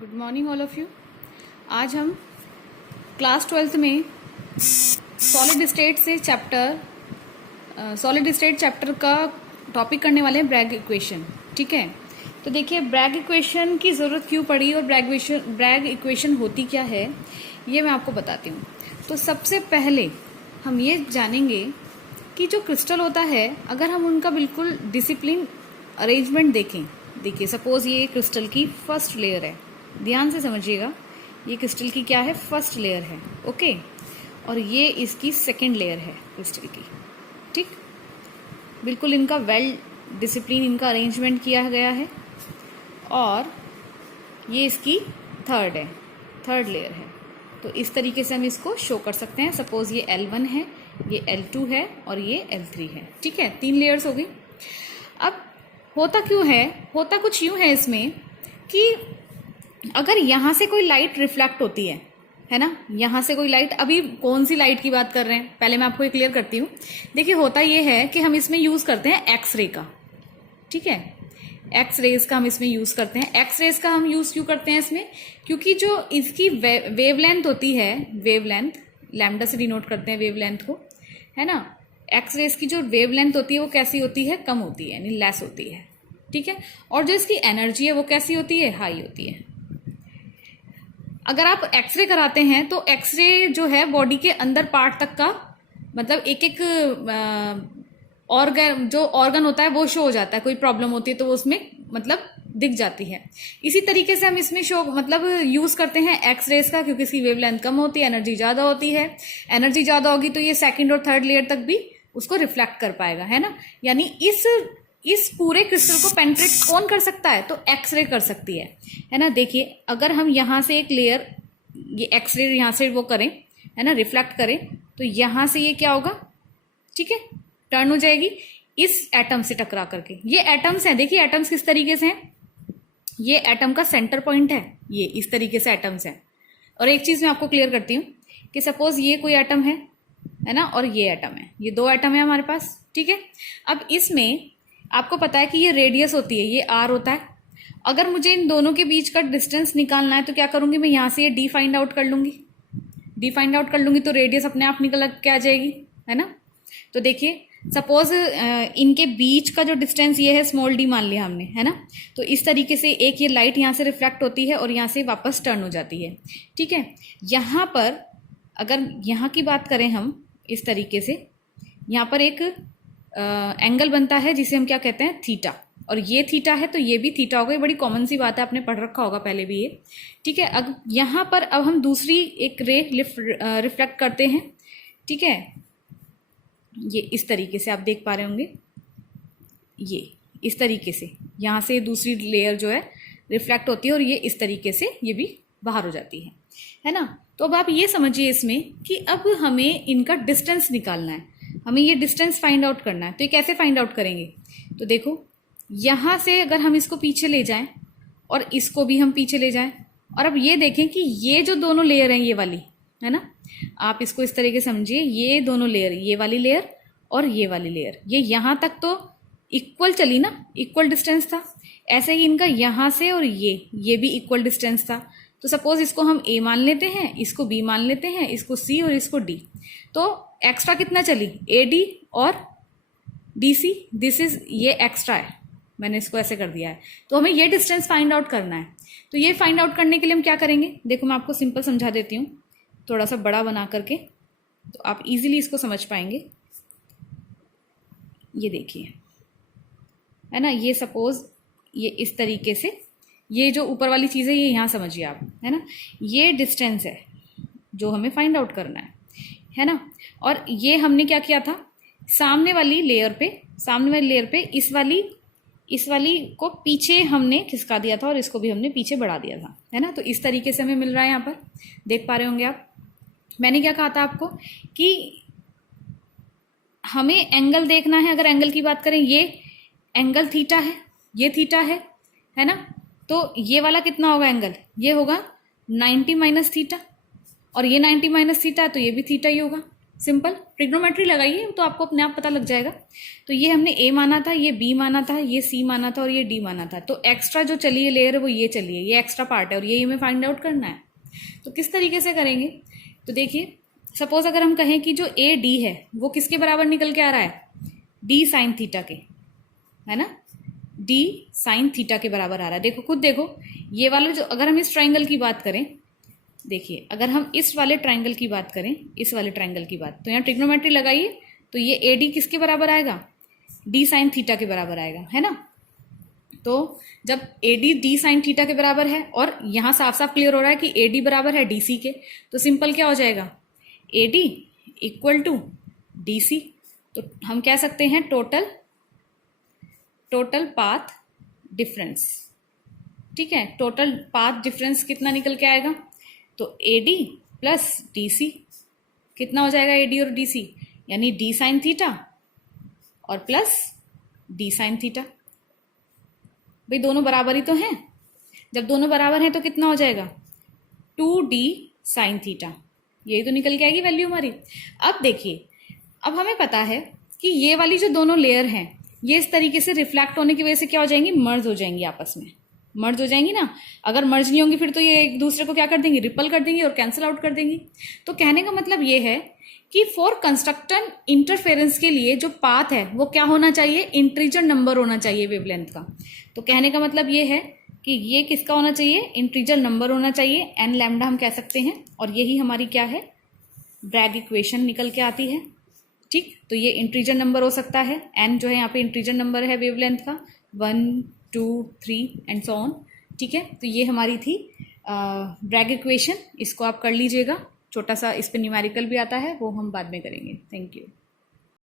Good morning all of you. आज हम class 12th में सॉलिड स्टेट चैप्टर का टॉपिक करने वाले हैं ब्रैग इक्वेशन। ठीक है, तो देखिए ब्रैग इक्वेशन की ज़रूरत क्यों पड़ी और ब्रैग इक्वेशन होती क्या है ये मैं आपको बताती हूँ। तो सबसे पहले हम ये जानेंगे कि जो क्रिस्टल होता है अगर हम उनका बिल्कुल डिसिप्लिन अरेंजमेंट देखें। देखिए सपोज ये क्रिस्टल की फर्स्ट लेयर है, ध्यान से समझिएगा, ये क्रिस्टल की क्या है, फर्स्ट लेयर है। ओके, और ये इसकी सेकंड लेयर है क्रिस्टल की। ठीक, बिल्कुल इनका वेल डिसिप्लिन इनका अरेंजमेंट किया गया है। और ये इसकी थर्ड लेयर है। तो इस तरीके से हम इसको शो कर सकते हैं। सपोज ये L1 है, ये L2 है और ये L3 है। ठीक है, 3 लेयर्स हो गई। अब होता क्यों है, होता कुछ यूं है इसमें कि अगर यहां से कोई लाइट रिफ्लेक्ट होती है ना, यहां से कोई लाइट, अभी कौन सी लाइट की बात कर रहे हैं पहले मैं आपको ये क्लियर करती हूँ। देखिए होता ये है कि हम इसमें यूज करते हैं एक्स रे का। ठीक है, एक्स रेज का हम इसमें यूज करते हैं। एक्स रेज का हम यूज क्यों करते हैं इसमें, क्योंकि जो इसकी वेवलेंथ होती है, वेवलेंथ लैम्डा से डिनोट करते हैं वेवलेंथ को, है ना। एक्स रेज की जो वेवलेंथ होती है वो कैसी होती है, कम होती है, यानी लेस होती है। ठीक है, और जो इसकी एनर्जी है वो कैसी होती है, हाई होती है। अगर आप एक्सरे कराते हैं तो एक्सरे जो है बॉडी के अंदर पार्ट तक का, मतलब एक एक ऑर्गन होता है वो शो हो जाता है। कोई प्रॉब्लम होती है तो वो उसमें मतलब दिख जाती है। इसी तरीके से हम इसमें यूज करते हैं एक्स रेज का, क्योंकि इसकी वेवलेंथ कम होती है, एनर्जी ज्यादा होती है। एनर्जी ज्यादा होगी तो ये सेकंड और थर्ड लेयर तक भी उसको रिफ्लेक्ट कर पाएगा, है ना। यानी इस पूरे क्रिस्टल को पेंट्रेट कौन कर सकता है, तो एक्सरे कर सकती है ना। देखिए अगर हम यहां से एक लेयर, ये एक्सरे यहां से वो करें, है ना, रिफ्लेक्ट करें, तो यहां से ये क्या होगा, ठीक है, टर्न हो जाएगी इस एटम से टकरा करके। ये एटम्स हैं, देखिए एटम्स किस तरीके से हैं, ये एटम का सेंटर पॉइंट है, ये इस तरीके से एटम्स हैं। और एक चीज मैं आपको क्लियर करती हूँ कि सपोज ये कोई एटम है ना, और ये एटम है, ये 2 एटम है हमारे पास। ठीक है, अब इसमें आपको पता है कि ये रेडियस होती है, ये R होता है। अगर मुझे इन दोनों के बीच का डिस्टेंस निकालना है तो क्या करूंगी, मैं यहां से ये D फाइंड आउट कर लूंगी। D फाइंड आउट कर लूंगी तो रेडियस अपने आप निकल के आ जाएगी, है ना। तो देखिए सपोज इनके बीच का जो डिस्टेंस ये है, स्मॉल d मान लिया हमने, है ना। तो इस तरीके से एक ये लाइट यहां से रिफ्लेक्ट होती है और यहां से वापस टर्न हो जाती है। ठीक है, यहां पर अगर यहां की बात करें हम, इस तरीके से यहां पर एक एंगल बनता है जिसे हम क्या कहते हैं, थीटा। और ये थीटा है तो ये भी थीटा होगा, ये बड़ी कॉमन सी बात है, आपने पढ़ रखा होगा पहले भी ये। ठीक है, अब यहां पर अब हम दूसरी एक रे रिफ्लेक्ट करते हैं। ठीक है, ये इस तरीके से आप देख पा रहे होंगे, ये इस तरीके से यहां से दूसरी लेयर जो है रिफ्लेक्ट होती है और ये इस तरीके से ये भी बाहर हो जाती है ना। तो अब आप ये समझिए इसमें कि अब हमें इनका डिस्टेंस निकालना है, हमें ये डिस्टेंस फाइंड आउट करना है। तो ये कैसे फाइंड आउट करेंगे, तो देखो यहां से अगर हम इसको पीछे ले जाएं और इसको भी हम पीछे ले जाएं, और अब ये देखें कि ये जो दोनों लेयर हैं, ये वाली, है ना, आप इसको इस तरीके समझिए, ये दोनों लेयर, ये वाली लेयर और ये वाली लेयर, ये यहां तक तो इक्वल चली ना, इक्वल डिस्टेंस था। ऐसे ही इनका यहां से और ये भी इक्वल डिस्टेंस था। तो सपोज इसको हम A मान लेते हैं, इसको B मान लेते हैं, इसको C और इसको D। तो एक्स्ट्रा कितना चली, AD और DC, दिस इज ये एक्स्ट्रा है, मैंने इसको ऐसे कर दिया है। तो हमें ये डिस्टेंस फाइंड आउट करना है। तो ये फाइंड आउट करने के लिए हम क्या करेंगे, देखो मैं आपको सिंपल समझा देती हूँ, थोड़ा सा बड़ा बना करके, तो आप इजीली इसको समझ पाएंगे। ये देखिए, है ना, ये सपोज ये इस तरीके से, ये जो ऊपर वाली चीज़ है ये यहाँ समझिए आप, है ना, ये डिस्टेंस है जो हमें फाइंड आउट करना है ना। और ये हमने क्या किया था, सामने वाली लेयर पे इस वाली को पीछे हमने खिसका दिया था और इसको भी हमने पीछे बढ़ा दिया था, है ना। तो इस तरीके से हमें मिल रहा है, यहाँ पर देख पा रहे होंगे आप। मैंने क्या कहा था आपको कि हमें एंगल देखना है। अगर एंगल की बात करें, ये एंगल थीटा है, ये थीटा है ना। तो ये वाला कितना होगा एंगल, ये होगा 90 माइनस थीटा, और ये 90 माइनस थीटा है तो ये भी थीटा ही होगा, सिंपल ट्रिग्नोमेट्री लगाइए तो आपको अपने आप पता लग जाएगा। तो ये हमने ए माना था, ये बी माना था, ये सी माना था और ये डी माना था। तो एक्स्ट्रा जो चलिए लेयर है वो ये चलिए, ये एक्स्ट्रा पार्ट है और ये हमें फाइंड आउट करना है। तो किस तरीके से करेंगे, तो देखिए सपोज अगर हम कहें कि जो ए डी है वो किसके बराबर निकल के आ रहा है, डी साइन थीटा के, है ना, डी साइन थीटा के बराबर आ रहा है। देखो खुद देखो, ये वाला जो, अगर हम इस ट्राइंगल की बात करें, देखिए अगर हम इस वाले ट्राइंगल की बात करें, इस वाले ट्राइंगल की बात, तो यहाँ ट्रिग्नोमेट्री लगाइए तो ये ए डी किसके बराबर आएगा, डी साइन थीटा के बराबर आएगा, है ना। तो जब A D D sine theta के बराबर है और यहाँ साफ साफ क्लियर हो रहा है कि ए डी बराबर है डी सी के, तो सिंपल क्या हो जाएगा, A D equal to D C. तो हम कह सकते हैं टोटल पाथ डिफरेंस, ठीक है। टोटल पाथ डिफरेंस कितना निकल के आएगा, तो A D plus D C, कितना हो जाएगा ए डी और डी सी, यानी डी साइन थीटा और प्लस डी साइन थीटा। भाई दोनों बराबर ही तो हैं, जब दोनों बराबर हैं तो कितना हो जाएगा, 2d साइन थीटा, यही तो निकल के आएगी वैल्यू हमारी। अब देखिए, अब हमें पता है कि ये वाली जो दोनों लेयर हैं ये इस तरीके से रिफ्लेक्ट होने की वजह से क्या हो जाएंगी, मर्ज हो जाएंगी, आपस में मर्ज हो जाएंगी ना। अगर मर्ज नहीं होंगी फिर तो ये एक दूसरे को क्या कर देंगी, रिपल कर देंगी और कैंसिल आउट कर देंगी। तो कहने का मतलब ये है कि फॉर कंस्ट्रक्टन इंटरफेरेंस के लिए जो पाथ है वो क्या होना चाहिए, इंटीजर नंबर होना चाहिए वेवलेंथ का। तो कहने का मतलब ये है कि ये किसका होना चाहिए, इंटीजर नंबर होना चाहिए, एन लैम्डा हम कह सकते हैं, और यही हमारी क्या है, ब्रैग इक्वेशन निकल के आती है, ठीक। तो ये इंटीजर नंबर हो सकता है, एन जो है यहाँ पे इंटीजर नंबर है वेवलेंथ का, 1 2 3 एंड सो ऑन, ठीक है। तो ये हमारी थी ब्रैग इक्वेशन, इसको आप कर लीजिएगा। छोटा सा इस पे न्यूमेरिकल भी आता है, वो हम बाद में करेंगे। Thank you.